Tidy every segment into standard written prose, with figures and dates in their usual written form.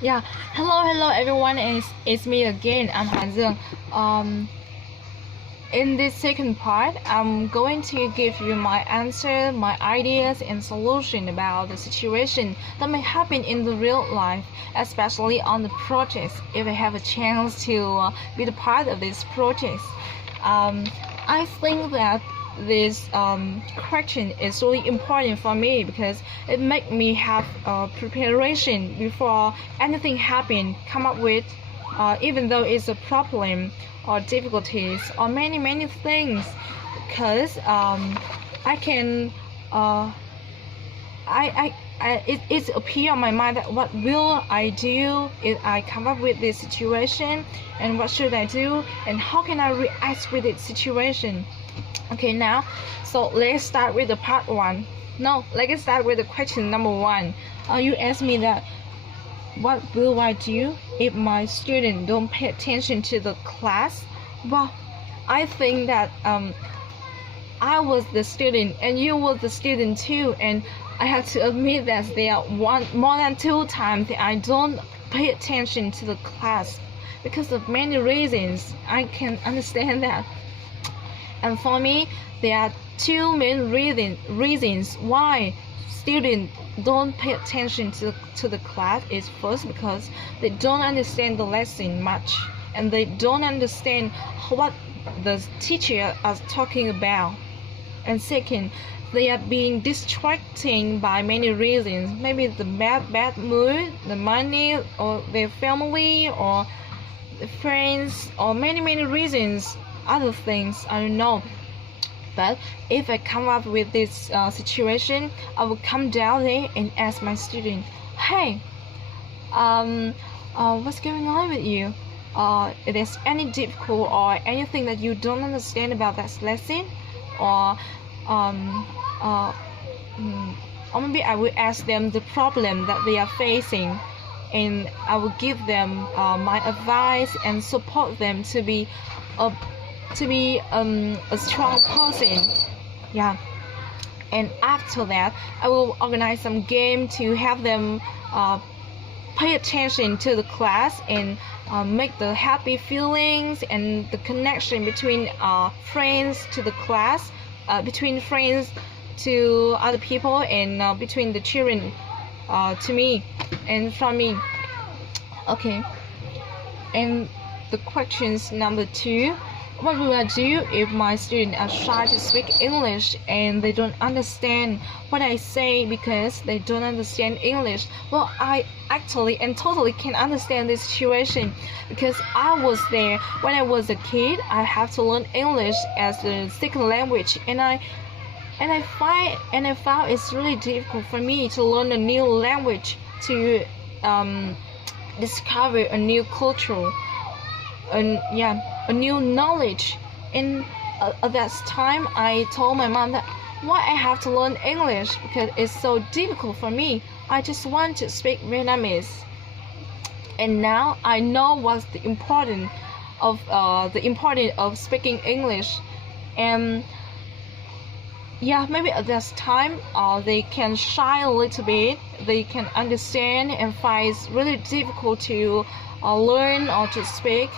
Yeah, hello everyone, and it's me again. I'm Han Zeng. In this second part, I'm going to give you my answer, my ideas, and solution about the situation that may happen in the real life, especially on the projects. If I have a chance to be the part of this project, I think that this question is really important for me because it make me have preparation before anything happen. Come up with, even though it's a problem or difficulties or many things, because I can it appear on my mind that what will I do if I come up with this situation, and what should I do, and how can I react with this situation. Okay, now, so let's start with the part one. No, let's start with the question number one. You asked me that what will I do if my student don't pay attention to the class? Well, I think that I was the student and you were the student too, and I have to admit that there are more than 2 times that I don't pay attention to the class because of many reasons. I can understand that. And for me, there are 2 main reasons why students don't pay attention to the class. Is first, because they don't understand the lesson much, and they don't understand what the teacher is talking about. And second, they are being distracted by many reasons. Maybe the bad mood, the money, or their family, or the friends, or many reasons. Other things, I don't know. But if I come up with this situation, I will come down there and ask my student, hey, what's going on with you? If there's any difficult or anything that you don't understand about that lesson, or maybe I will ask them the problem that they are facing, and I will give them my advice and support them to be a strong person. Yeah. And after that, I will organize some game to have them pay attention to the class and make the happy feelings and the connection between friends to the class, between friends to other people, and between the children to me and from me. Okay. And the questions number 2. What will I do if my students are shy to speak English and they don't understand what I say because they don't understand English? Well, I actually and totally can understand this situation because I was there when I was a kid. I have to learn English as a second language, and I found it's really difficult for me to learn a new language, to discover a new culture, and a new knowledge. And at that time, I told my mom that why I have to learn English because it's so difficult for me. I just want to speak Vietnamese. And now I know what's the importance of speaking English. And maybe at that time, they can shy a little bit. They can understand and find it's really difficult to learn or to speak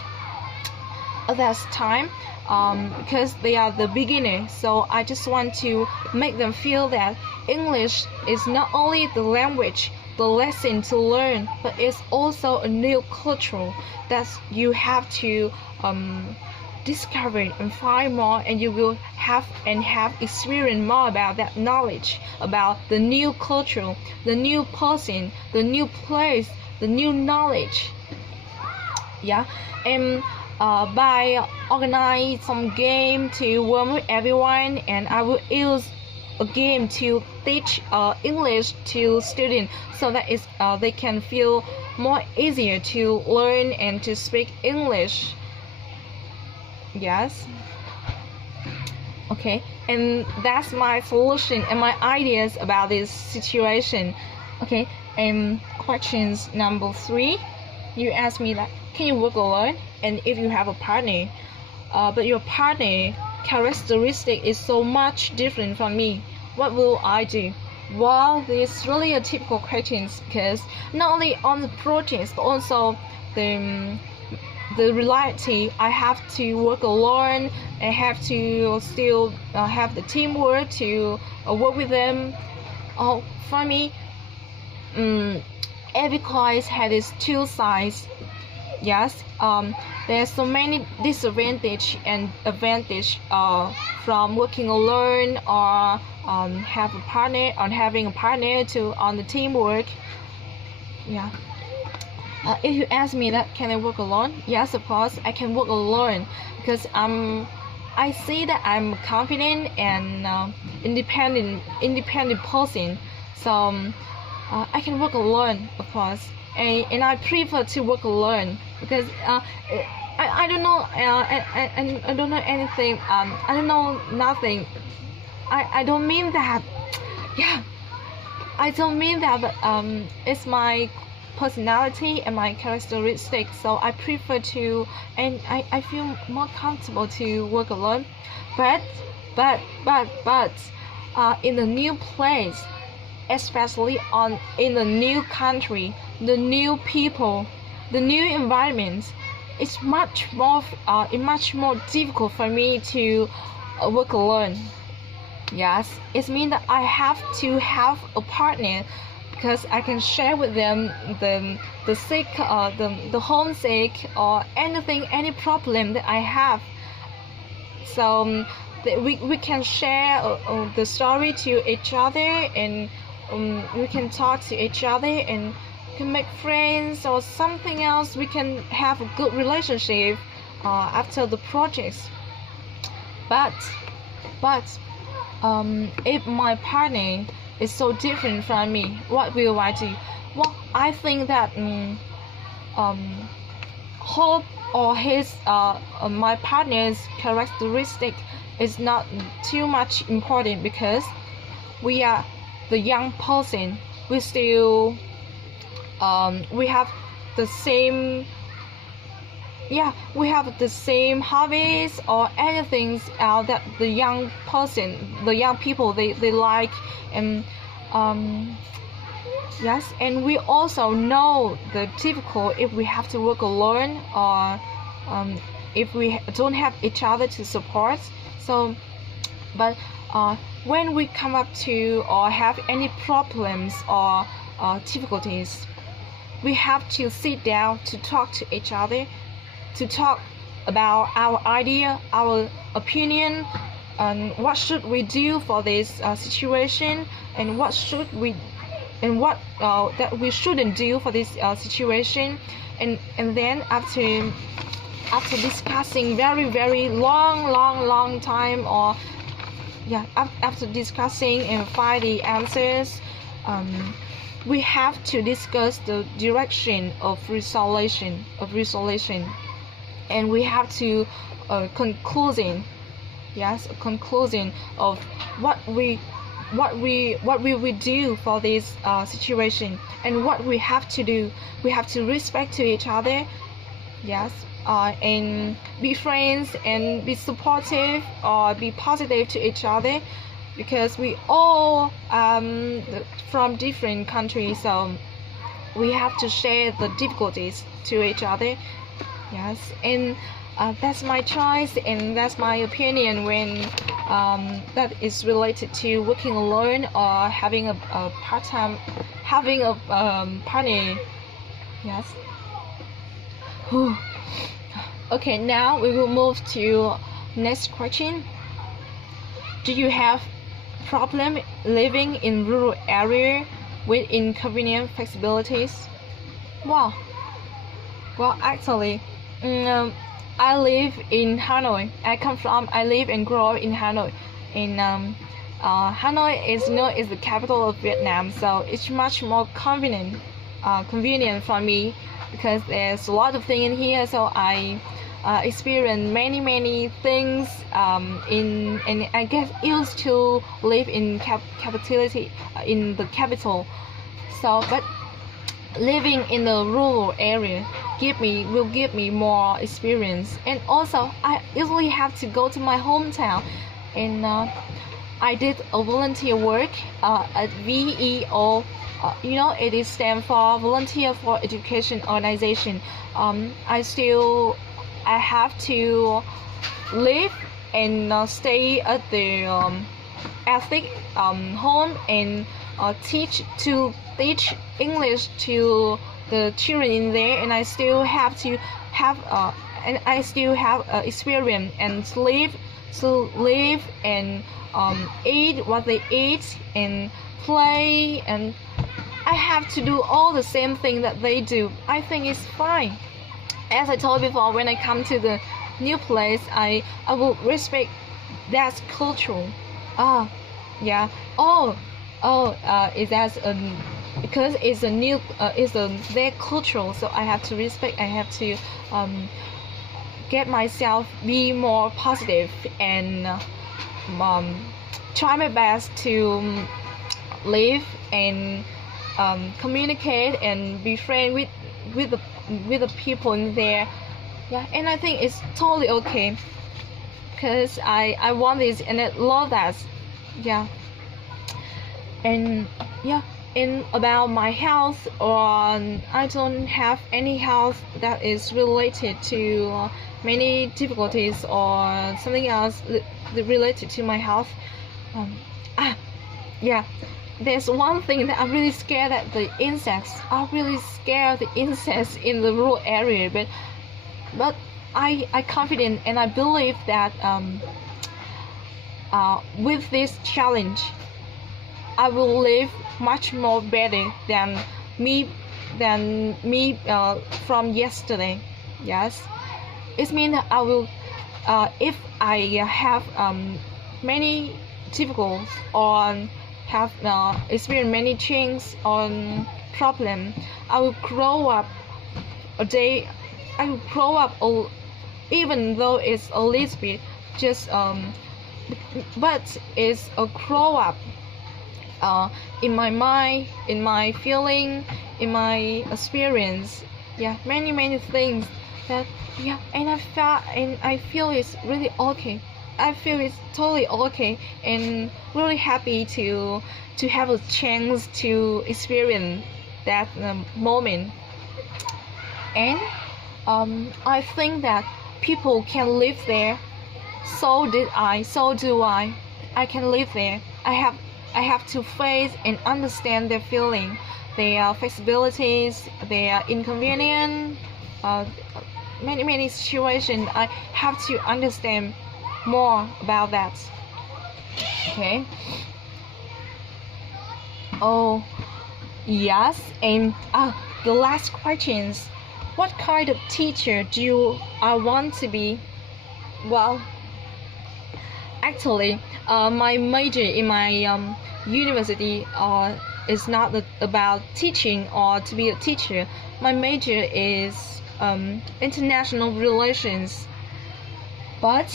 at that time, because they are the beginner. So I just want to make them feel that English is not only the language, the lesson to learn, but it's also a new culture that you have to discover and find more, and you will have experience more about that knowledge, about the new culture, the new person, the new place, the new knowledge. And by organize some game to warm with everyone, and I will use a game to teach English to students so that they can feel more easier to learn and to speak English. Yes. Okay, and that's my solution and my ideas about this situation. Okay, and questions number 3. You asked me that, can you work alone? And if you have a partner, but your partner characteristic is so much different from me, what will I do? Well, this is really a typical question because not only on the projects but also the reality. I have to work alone. I have to still have the teamwork to work with them. Oh, for me, every coin has its two sides. Yes, there's so many disadvantage and advantage from working alone or have a partner on having a partner to on the teamwork. Yeah. If you ask me that can I work alone? Yes, of course I can work alone because I see that I'm confident and independent person. So I can work alone, of course, and I prefer to work alone because I don't know I don't know anything. I don't know nothing. I don't mean that. Yeah, I don't mean that, but it's my personality and my characteristics, so I prefer to, and I feel more comfortable to work alone. But in a new place, especially in a new country, the new people, the new environment, it's much more difficult for me to work alone. Yes, it means that I have to have a partner because I can share with them the sick, the homesick, or anything, any problem that I have. So we can share the story to each other, and we can talk to each other and can make friends or something else. We can have a good relationship after the projects. But if my partner is so different from me, what will I do? Well, I think that hope or his my partner's characteristic is not too much important because we are the young person. We still we have the same, yeah, we have the same hobbies or anything that the young people they like. And yes, and we also know the typical if we have to work alone or if we don't have each other to support. So but when we come up to or have any problems or difficulties, we have to sit down to talk to each other, to talk about our idea, our opinion, and what should we do for this situation, and what should we, and what that we shouldn't do for this situation, and then after discussing very long time, or yeah, after discussing and find the answers, we have to discuss the direction of resolution, and we have to conclusion of what we will do for this situation, and what we have to do. We have to respect to each other, yes, and be friends and be supportive or be positive to each other, because we all from different countries, so we have to share the difficulties to each other. Yes, and that's my choice and that's my opinion when that is related to working alone or having a part-time, having a partner. Yes. Okay, now we will move to next question. Do you have problem living in rural area with inconvenient flexibilities? Well, actually, I live in Hanoi. I live and grow up in Hanoi. In Hanoi is the capital of Vietnam, so it's much more convenient for me because there's a lot of things in here. So I experience many things and I get used to live in in the capital. So, but living in the rural area will give me more experience, and also I usually have to go to my hometown, and I did a volunteer work at VEO. It is stand for Volunteer for Education Organization. I have to live and stay at the ethnic home and teach English to the children in there, and I still have to have experience and live and eat what they eat and play, and I have to do all the same thing that they do. I think it's fine. As I told before, when I come to the new place, I will respect that culture. Yeah. Is that because it's a new their culture, so I have to respect. I have to get myself be more positive and try my best to live and communicate and be friend with the people in there. Yeah, and I think it's totally okay because I want this and I love that. Yeah. And yeah, and about my health, or I don't have any health that is related to many difficulties or something else related to my health. Yeah, there's one thing that I'm really scared at the insects. I'm really scared of the insects in the rural area, but I confident and I believe that with this challenge, I will live much more better than me from yesterday. Yes, it means that I will if I have many difficulties or have experienced many changes on problem, I will grow up even though it's a little bit just but it's a grow up in my mind, in my feeling, in my experience. Yeah, many things that, yeah, and I feel it's really okay. I feel it's totally okay and really happy to have a chance to experience that moment. And I think that people can live there. So do I. I can live there. I have to face and understand their feeling, their flexibilities, their inconvenience, many situations. I have to understand more about that. Okay. Oh, yes. And the last questions. What kind of teacher do I want to be? Well, actually, my major in my university is not about teaching or to be a teacher. My major is international relations. But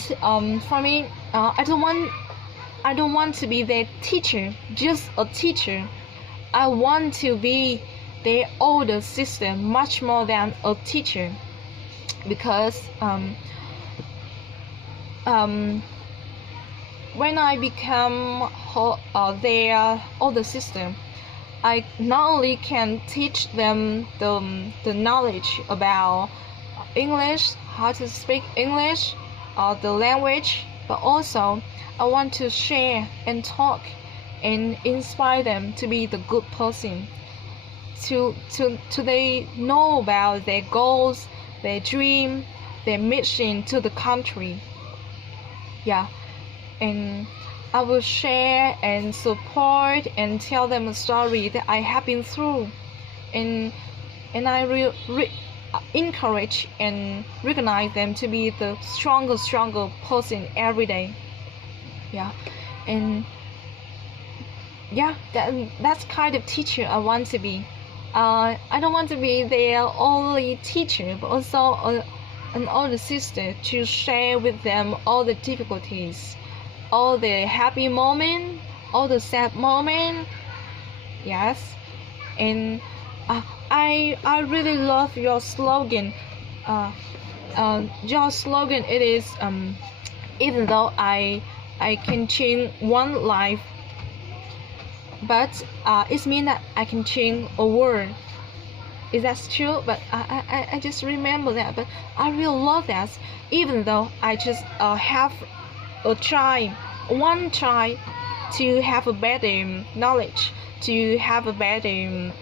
for me, I don't want to be their teacher, just a teacher. I want to be their older sister much more than a teacher, because when I become their older sister, I not only can teach them the knowledge about English, how to speak English, the language, but also I want to share and talk and inspire them to be the good person, to they know about their goals, their dream, their mission to the country. Yeah, and I will share and support and tell them a story that I have been through, and I encourage and recognize them to be the stronger person every day. Yeah, and yeah, that's kind of teacher I want to be. I don't want to be their only teacher, but also an older sister to share with them all the difficulties, all the happy moment, all the sad moment. Yes, and I really love your slogan. Your slogan, it is even though I I can change one life, but it means that I can change a world. Is that true? But I just remember that. But I really love that. Even though I just have one try to have a better knowledge, to have a better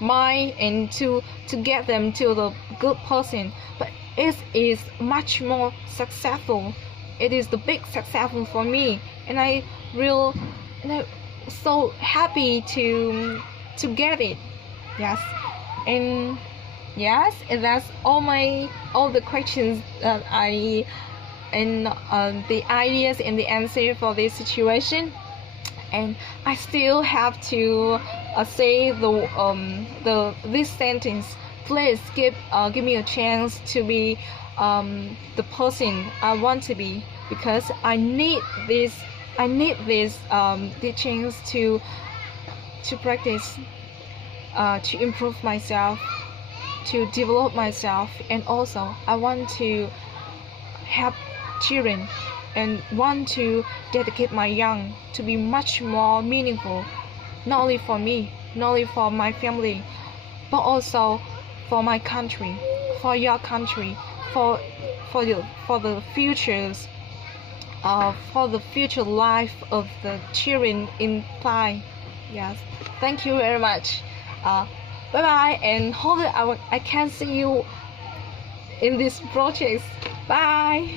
mind, and to get them to the good person. But it is much more successful. It is the big successful for me, and I so happy to get it. Yes, and yes, and that's all the questions that I and the ideas and the answer for this situation. And I still have to say this sentence. Please give me a chance to be the person I want to be, because I need this the chance to practice, to improve myself, to develop myself, and also I want to help children and want to dedicate my young to be much more meaningful, not only for me, not only for my family, but also for my country, for your country, for the futures, for the future life of the children in Thai. Yes, thank you very much. Bye bye, and hope that I can see you in this project. Bye.